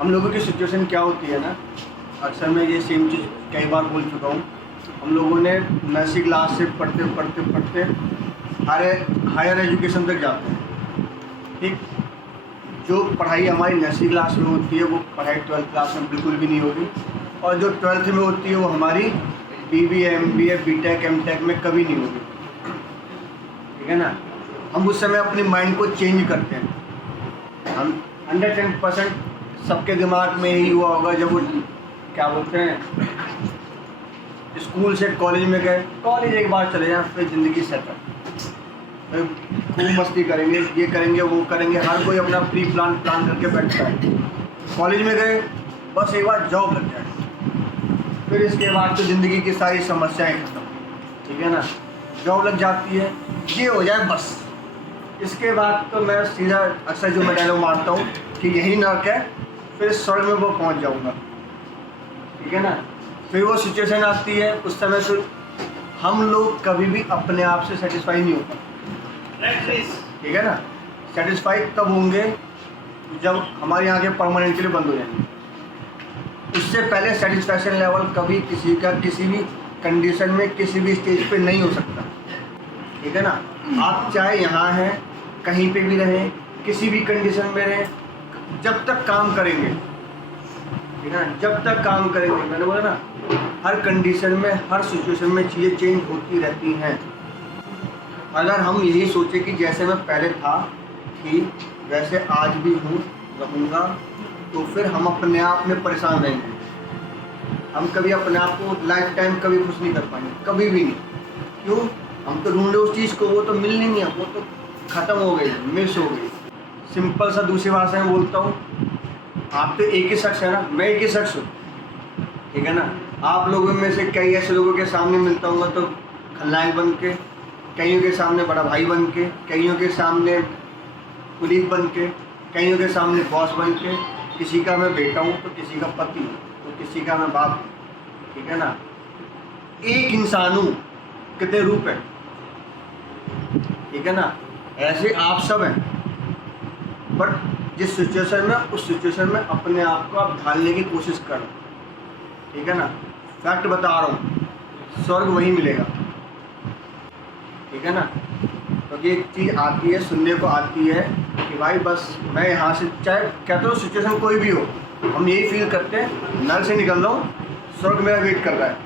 हम लोगों की सिचुएशन क्या होती है ना, अक्सर मैं ये सेम चीज़ कई बार बोल चुका हूँ। हम लोगों ने नर्सरी क्लास से पढ़ते पढ़ते पढ़ते हायर एजुकेशन तक जाते हैं, ठीक। जो पढ़ाई हमारी नर्सरी क्लास में होती है वो पढ़ाई 12th क्लास में बिल्कुल भी नहीं होगी, और जो 12th में होती है वो हमारी BBA MBA BTech MTech में कभी नहीं होगी, ठीक है ना। हम उस समय अपने माइंड को चेंज करते हैं। हम 110% सबके दिमाग में यही हुआ होगा जब वो क्या बोलते हैं, स्कूल से कॉलेज में गए, कॉलेज एक बार चले जाएं फिर ज़िंदगी सेटल, फिर खूब मस्ती करेंगे, ये करेंगे वो करेंगे, हर कोई अपना प्लान करके बैठता है। कॉलेज में गए, बस एक बार जॉब लग जाए, फिर इसके बाद तो ज़िंदगी की सारी समस्याएं खत्म, ठीक है ना। जॉब लग जाती है, ये हो जाए बस, इसके बाद तो मैं सीधा अक्सर जो मैं डायलॉग मारता हूँ कि यही नर्क है, फिर स्वर्ग में वो पहुँच जाऊँगा, ठीक है ना। फिर वो सिचुएशन आती है, उस समय तो हम लोग कभी भी अपने आप से सेटिस्फाई नहीं होता, ठीक है ना। सेटिस्फाई तब होंगे जब हमारी आंखें परमानेंटली बंद हो जाएंगी। उससे पहले सेटिस्फैक्शन लेवल कभी किसी का किसी भी कंडीशन में किसी भी स्टेज पे नहीं हो सकता, ठीक है ना। आप चाहे यहाँ हैं, कहीं पे भी रहें, किसी भी कंडीशन में रहें, जब तक काम करेंगे, ठीक है ना, जब तक काम करेंगे, मैंने बोला ना, हर कंडीशन में हर सिचुएशन में चीज़ें चेंज होती रहती हैं। अगर हम यही सोचें कि जैसे मैं पहले था ठीक वैसे आज भी हूँ रहूँगा, तो फिर हम अपने आप में परेशान रहेंगे। हम कभी अपने आप को लाइफ टाइम कभी खुश नहीं कर पाएंगे, कभी भी नहीं। क्यों? हम तो ढूंढे उस चीज़ को, वो तो मिल नहीं है, वो तो ख़त्म हो गई, मिस हो गई। सिंपल सा दूसरी भाषा में बोलता हूँ, आप तो एक ही शख्स है ना, मैं एक ही शख्स हूँ, ठीक है ना। आप लोगों में से कई ऐसे लोगों के सामने मिलता हूँ तो खलनायक बन के, कईयों के सामने बड़ा भाई बन के, कईयों के सामने कुलीग बन के, कईयों के सामने बॉस बन के, किसी का मैं बेटा हूँ तो किसी का पति हूँ तो किसी का मैं बाप हूँ, ठीक है ना। एक इंसान हूँ, कितने रूप है, ठीक है ना। ऐसे आप सब हैं, बट जिस सिचुएशन में, उस सिचुएशन में अपने आप को आप ढालने की कोशिश करो, ठीक है ना। फैक्ट बता रहा हूँ, स्वर्ग वही मिलेगा, ठीक है ना। क्योंकि एक चीज़ आती है, सुनने को आती है कि भाई बस मैं यहाँ से, चाहे कहते हो सिचुएशन कोई भी हो, हम यही फील करते हैं नर्क से निकल रहा हूँ, स्वर्ग मेरा वेट कर रहा है।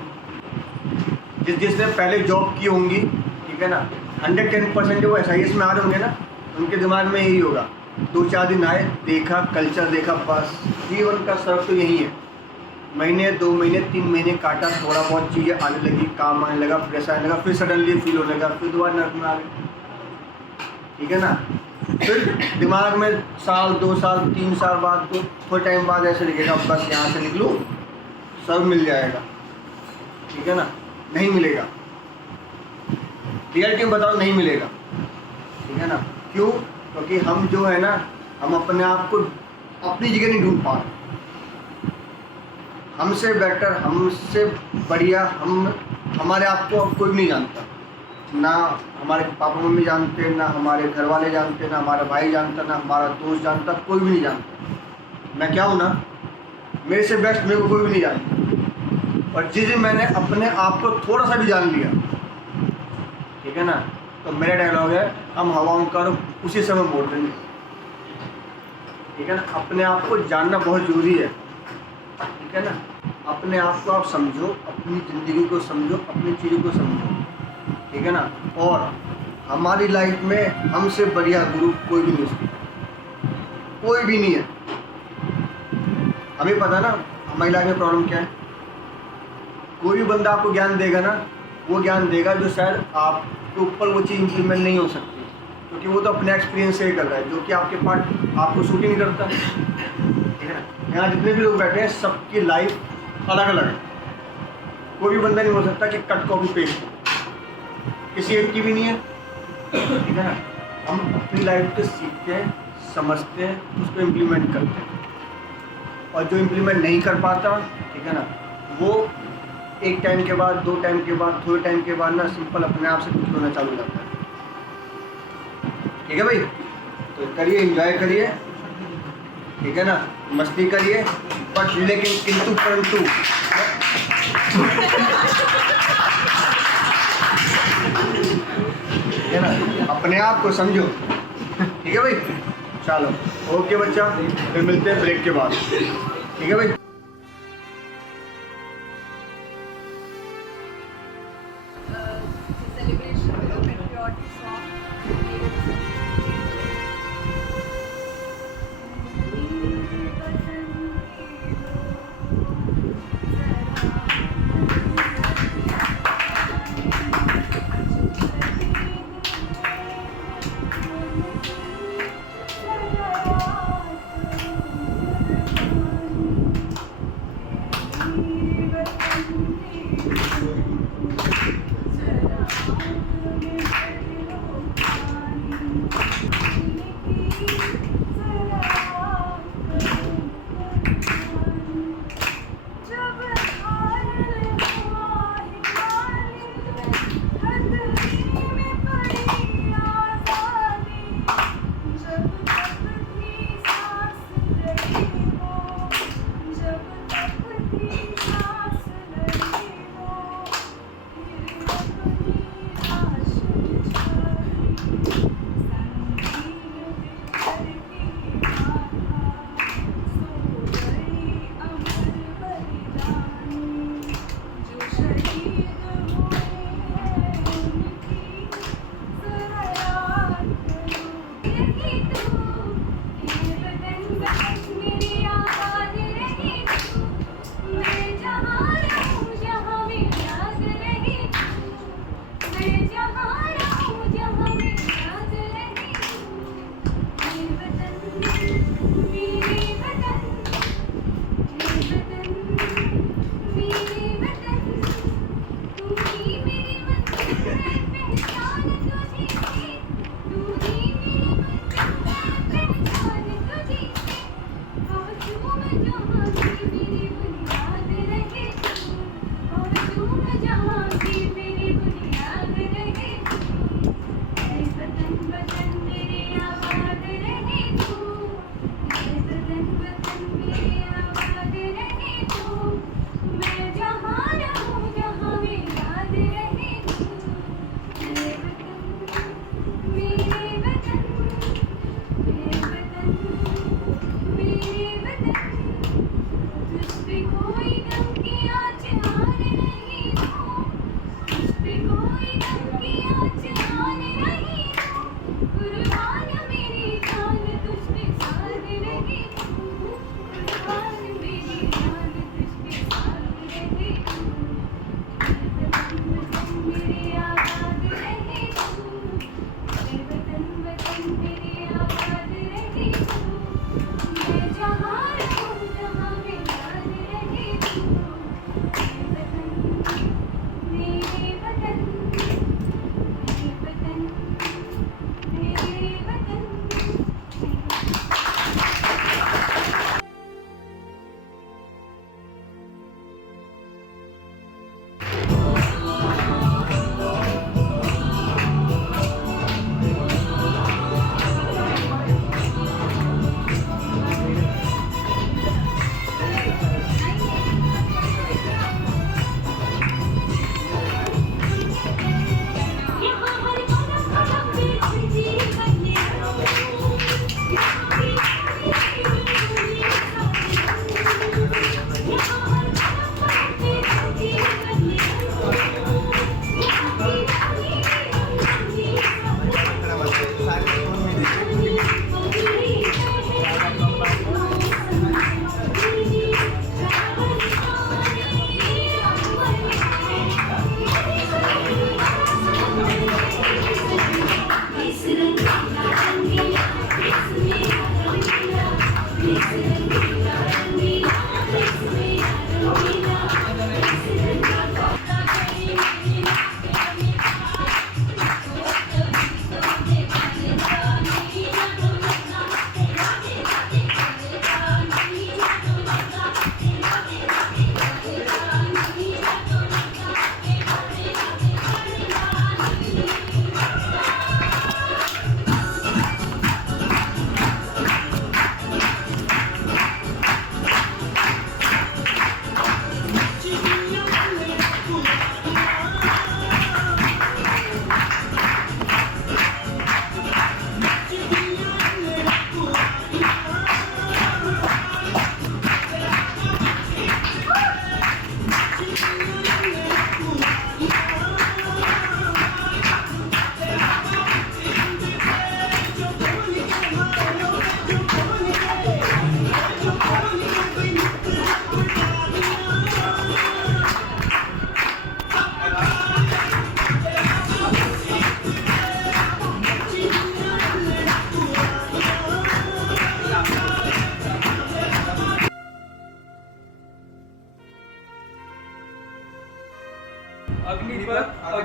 जिसने पहले जॉब की होंगी, ठीक है ना, 110% जो वो SIS में आ रहे होंगे ना, उनके दिमाग में यही होगा, 2-4 दिन आए, देखा, कल्चर देखा, बस जीवन का सर्व तो यही है। महीने 2 महीने 3 महीने काटा, थोड़ा बहुत चीज़ें आने लगी, काम आने लगा, प्रेशर आने लगा, फिर सडनली फील होने लगा, फिर दोबारा नर्क में आ गए, ठीक है ना। फिर दिमाग में साल 2 साल 3 साल बाद, तो थोड़े टाइम बाद ऐसे लगेगा बस यहाँ से निकलूँ सब मिल जाएगा, ठीक है ना। नहीं मिलेगा, रियलिटी में बताओ, नहीं मिलेगा, ठीक है ना। क्यों? क्योंकि हम जो है ना, हम अपने आप को अपनी जगह नहीं ढूंढ पा रहे। हमसे बेटर, हमसे बढ़िया हमारे आप को अब कोई नहीं जानता, ना हमारे पापा मम्मी जानते, ना हमारे घर वाले जानते, ना हमारा भाई जानता, ना हमारा दोस्त जानता, कोई भी नहीं जानता। मैं क्या हूँ ना, मेरे से बेस्ट मेरे को कोई भी नहीं जानता। और जिस दिन मैंने अपने आप को थोड़ा सा भी जान लिया, ठीक है ना, तो मेरा डायलॉग है, हम हवाओं का रुख उसी समय मोड़ देंगे, ठीक है ना। अपने आप को जानना बहुत ज़रूरी है, ठीक है ना। अपने आप को आप समझो, अपनी ज़िंदगी को समझो, अपनी चीज़ों को समझो, ठीक है ना। और हमारी लाइफ में हमसे बढ़िया गुरु कोई भी नहीं है, कोई भी नहीं है। हमें पता ना हमारी लाइफ में प्रॉब्लम क्या है। कोई भी बंदा आपको ज्ञान देगा ना, वो ज्ञान देगा जो शायद आपके ऊपर वो चीज़ इम्प्लीमेंट नहीं हो सकती, क्योंकि वो तो अपने एक्सपीरियंस से ही कर रहा है, जो कि आपके पास आपको सूट ही नहीं करता, ठीक है ना। यहाँ जितने भी लोग बैठे हैं, सबकी लाइफ अलग अलग है। कोई भी बंदा नहीं हो सकता कि कट कॉपी पेस्ट, किसी एक की भी नहीं है, ठीक है ना। हम अपनी लाइफ को सीखते हैं, समझते हैं, उसको इम्प्लीमेंट करते हैं, और जो इम्प्लीमेंट नहीं कर पाता, ठीक है ना, वो एक टाइम के बाद, 2 टाइम के बाद, थोड़े टाइम के बाद ना सिंपल अपने आप से कुछ होना चालू हो जाता है, ठीक है भाई। तो करिए, एंजॉय करिए, ठीक है ना, मस्ती करिए बट लेकिन किंतु परंतु है ना, अपने आप को समझो। ठीक है भाई, चलो ओके बच्चा, फिर मिलते हैं ब्रेक के बाद। ठीक है भाई।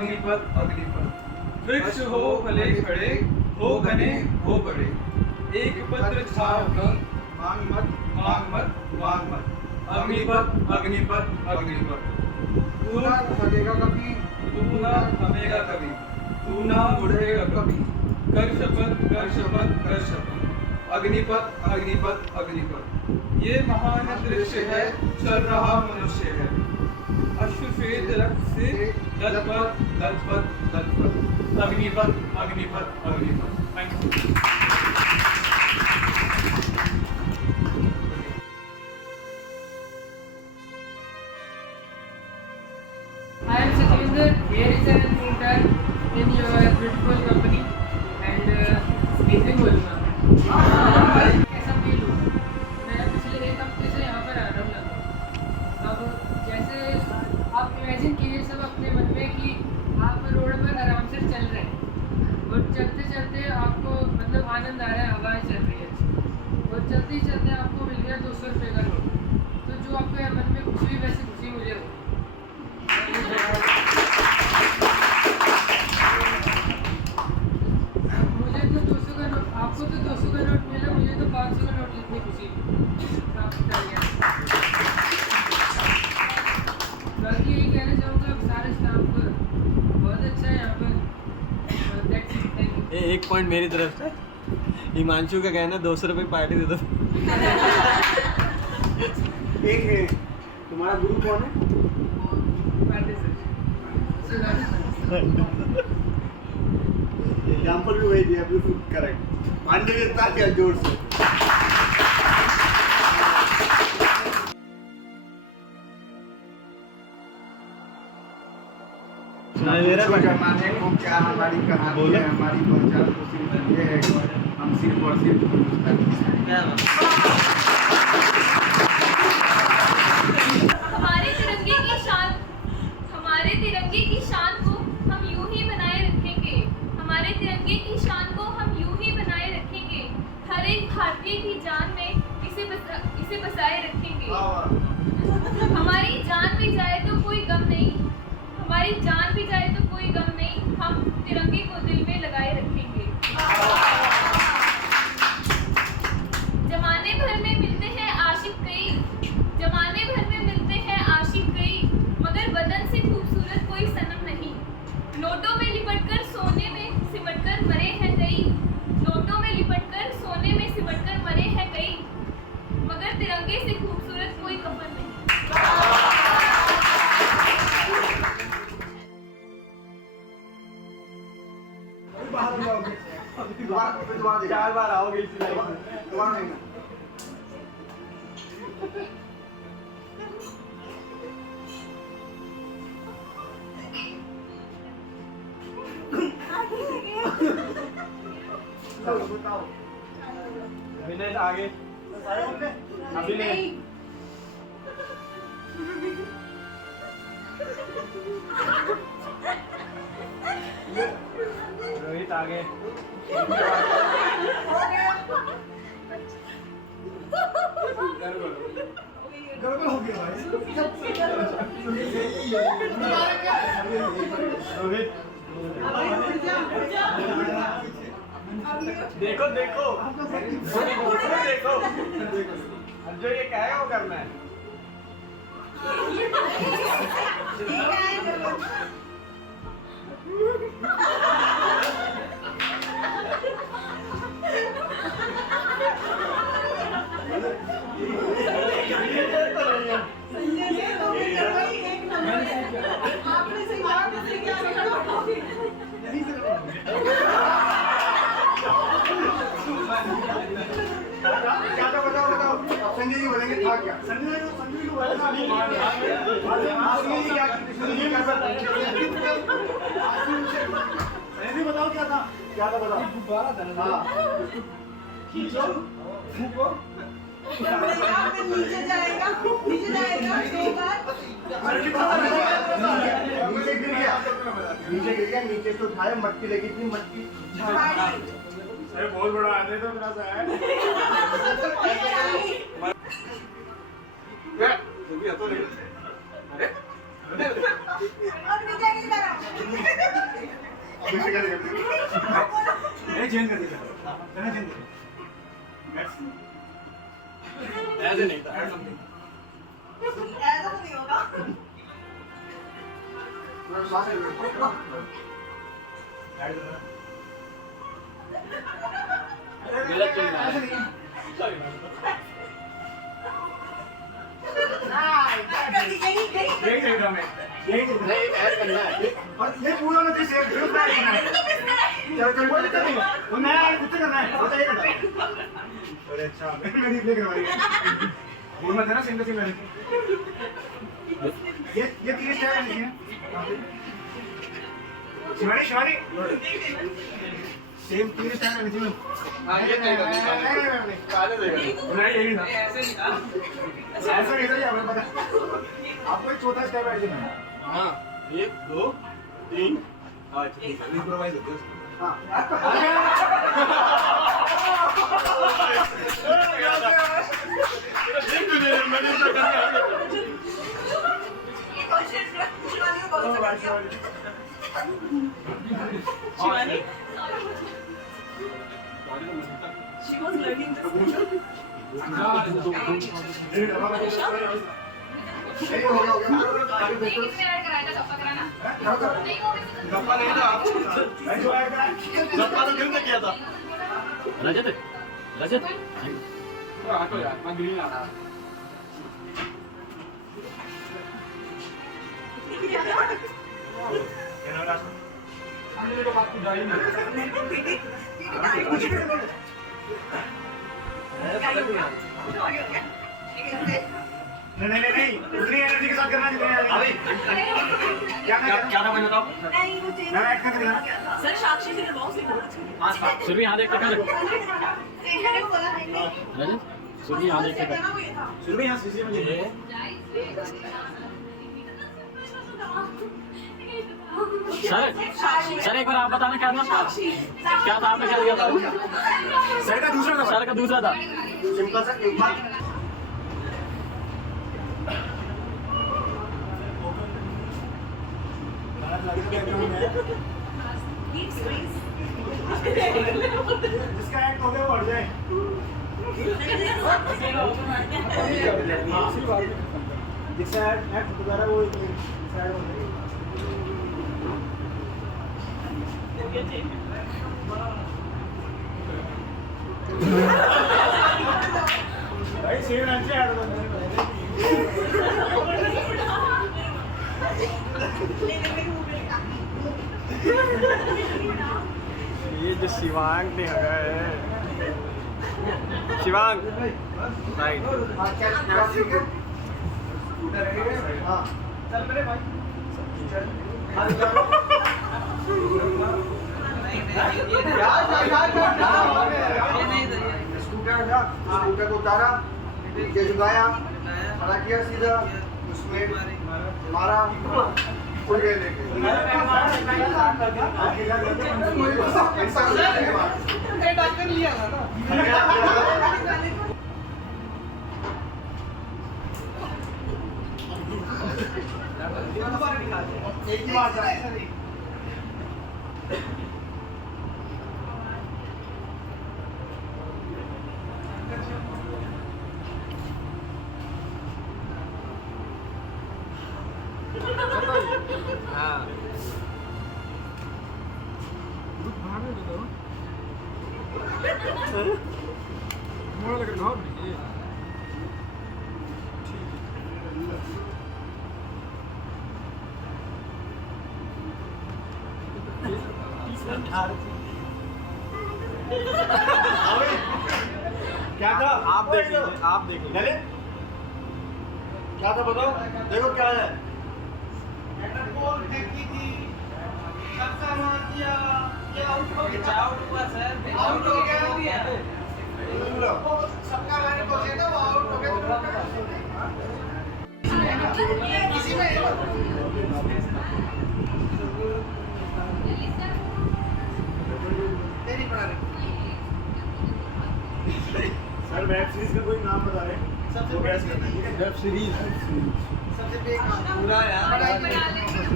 अग्निपथ अग्निपथ। वृक्ष हो भले खड़े, हो घने हो बड़े, एक पत्र छाव कर, मांग मत मांग मत मांग मत। अग्निपथ अग्निपथ अग्निपथ। तू ना थकेगा कभी, तू ना थमेगा कभी, तू ना मुड़ेगा कभी, कर शपथ कर शपथ कर शपथ। अग्निपथ अग्निपथ अग्निपथ। ये महान दृश्य है, चल रहा मनुष्य है, अश्वश्वेत रक्त से लथपथ लथपथ लथपथ। Agnipath Agnipath Agnipath. Thank you. I am Satwinder, here is an intern in your beautiful company and amazing बोलूँगा मैं। कैसा फील हुआ? मैं पिछले एक हफ्ते से यहाँ पर आ रहा हूँ लगभग। अब जैसे आप इमेजिन कीजिए सब अपने मन में कि आप रोड पर आराम से चल रहे हैं और चलते चलते आपको मतलब आनंद आ रहा है, हवाएं चल रही है और चलते ही चलते आपको मिल गया 200 रुपये का नोट। तो जो आपके मन में खुशी हुई वैसी खुशी मुझे हुई। मुझे तो 200 का नोट, आपको तो 200 का नोट मिला, मुझे तो 500 का नोट जितनी खुशी प्राप्त कर गया। बाकी यही कहना चाहूँगा सारे स्टाफ को, बहुत अच्छा है यहाँ पर। Thank you. एक पॉइंट मेरी तरफ से, हिमांशु का कहना 200 रुपये पार्टी दे दो। एक है, तुम्हारा गुरु कौन है? एग्जाम्पल भी वही दिया, बिल्कुल करेक्ट। पांडे के साथ क्या जोर से। जमाने को क्या हमारी कहानी है, हमारी पहचान तो सिर्फ ये है कि हम सिर्फ और सिर्फ हमारे तिरंगे की शान को हम यूं ही बनाए रखेंगे। हमारे तिरंगे की शान को हम यूं ही बनाए रखेंगे। हर एक भारतीय की जान में इसे बसाए रखेंगे। हमारी जान भी जाए तो कोई गम नहीं, हमारी जान भी जाए तो कोई गम नहीं, हम तिरंगे को दिल में लगाए रखेंगे। जमाने भर में मिलते हैं आशिक कई, जमाने भर में मिलते हैं आशिक कई, मगर वतन से खूबसूरत कोई सनम नहीं। नोटों में लिपटकर सोने में सिमटकर मरे हैं कई, नोटों में लिपटकर सोने में सिमटकर मरे हैं कई, मगर तिरंगे से खूबसूरत कोई कफन नहीं। दोबारा 4 बार आओगे इसी लाइन में। दोबारा नहीं। बताओ। विनय आगे। अभी नहीं। रोहित आगे। गड़बड़ हो गया भाई। रोहित देखो देखो देखो, अब जो ये कहेगा वो करना है। बताओ। संजय जी बोलेंगे था क्या? संजय जी को बोलना नहीं। संजय जी क्या? संजय जी क्या करता है? संजय जी बताओ क्या था? क्या था बताओ? गुब्बारा था ना। हाँ। खींचो, फूको। नीचे जाएगा 2 बार। नीचे गिर गया, नीचे से उठाए, मट्टी लगी थी, मट्टी अरे बहुत बड़ा आदमी तो मेरा सा है। अब नीचे नहीं लगा चेंज कर दीजिए चेंज कर ऐसे नहीं था ऐसा तो नहीं होगा गलत चल रहा है यही यही चाहिए हमें यही चाहिए नहीं ऐड करना है और ये पूरा ना जैसे ग्रुप में करना है चलो चलो बोल देते हैं वो नया है कुछ करना है बताइए करना अरे अच्छा मैं रिप्ले करवाई बोल मत ना सिंगल सिंगल ये 30 स्टेप है देखिए शिवानी शिवानी सेम 30 स्टेप है देखिए हां ये नहीं आने देगा नहीं यही था ऐसे नहीं था ऐसा इधर ही हमें पता आपको एक चौथा स्टेप है इसमें हां 1 2 3 अच्छा ठीक है इम्प्रोवाइज होते हैं ये क्वेश्चन शिवानी को बहुत समझ Shivani she was learning this नहीं हो गया नहीं किसने ऐड कराया था गप्पा कराना नहीं हो गप्पा नहीं था गप्पा तो दिल में किया था रजत रजत हटो यार मैं ग्रीन आ रहा हमने तो बात की जाई नहीं नहीं उतनी एनर्जी के साथ करना जितनी क्या क्या था मैं बताओ नहीं वो चेंज मैं ऐड कर दिया सर साक्षी से बहुत सी बोल सुरभि यहाँ देख के कर मैंने बोला नहीं रजत सुरभि यहाँ देख के कर करना वो ये था शुरू में यहाँ सीसी में ले सर एक बार आप बताना क्या था क्या था आपने क्या किया था सर का दूसरा सर का दूसरा था सिंपल सा एक बार जिसका एक्ट हो गया वो हट जाए जिसका एक्ट हो रहा है वो साइड हो जाए भाई सेव रंचे ऐड हो ये जो शिवांग ने हगा है शिवांग राइट हाँ चल मेरे भाई स्कूटर था स्कूटर को उतारा नीचे झुकाया खड़ा किया सीधा उसमें मारा खुल गए लेके कर लिया था ना एक ही बात है हाँ क्या था आप देख लीजिए आप देख लीजिए ललित क्या था बताओ देखो क्या है बॉल फेंकी थी छक्का मार दिया ये आउट हो गया आउट हुआ सर आउट हो गया छक्का मारने को देना वो आउट हो गया इसी में तेरी प्रणाली सर वेब सीरीज का कोई नाम बता रहे हैं सबसे वो बड़ी गैस करना है ठीक है वेब सीरीज पूरा यार बना लेते हैं।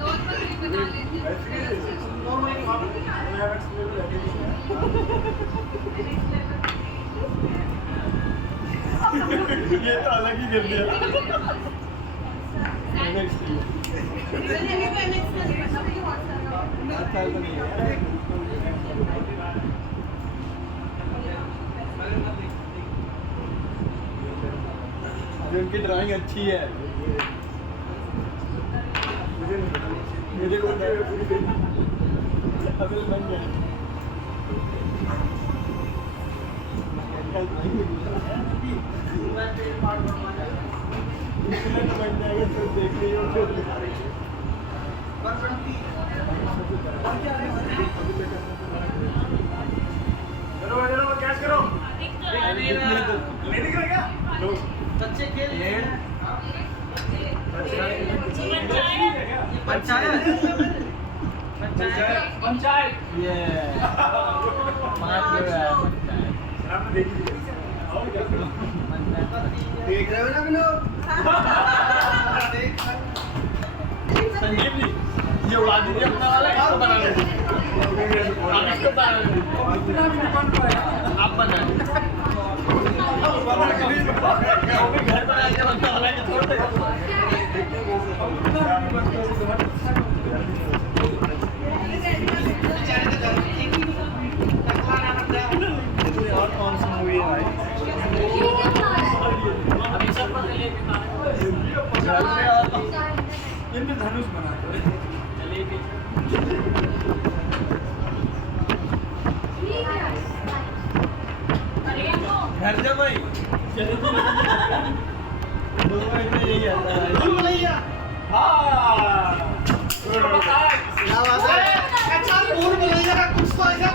नॉर्मल भी बना लेते हैं। ये तो अलग ही कर दिया अभी उनकी ड्राइंग अच्छी है मुझे को अभी बन गया बन जाएगा तो देख रही हो चलो कैच करो नहीं दिख रहा क्या बच्चे खेल पंचायत ये देख रहे हो ना लोग संजीव जी ये उड़ा दीजिए अपना वाला इसको बना लो आप इसको बना लो आप बना घर बना के बनता वाला के छोड़ दे और कौन सी मूवी है भाई अभी सब पर ले धनुष बना चलिए घर जा भाई यही आता है क्या बात है अच्छा मूड बनाइएगा कुछ तो ऐसा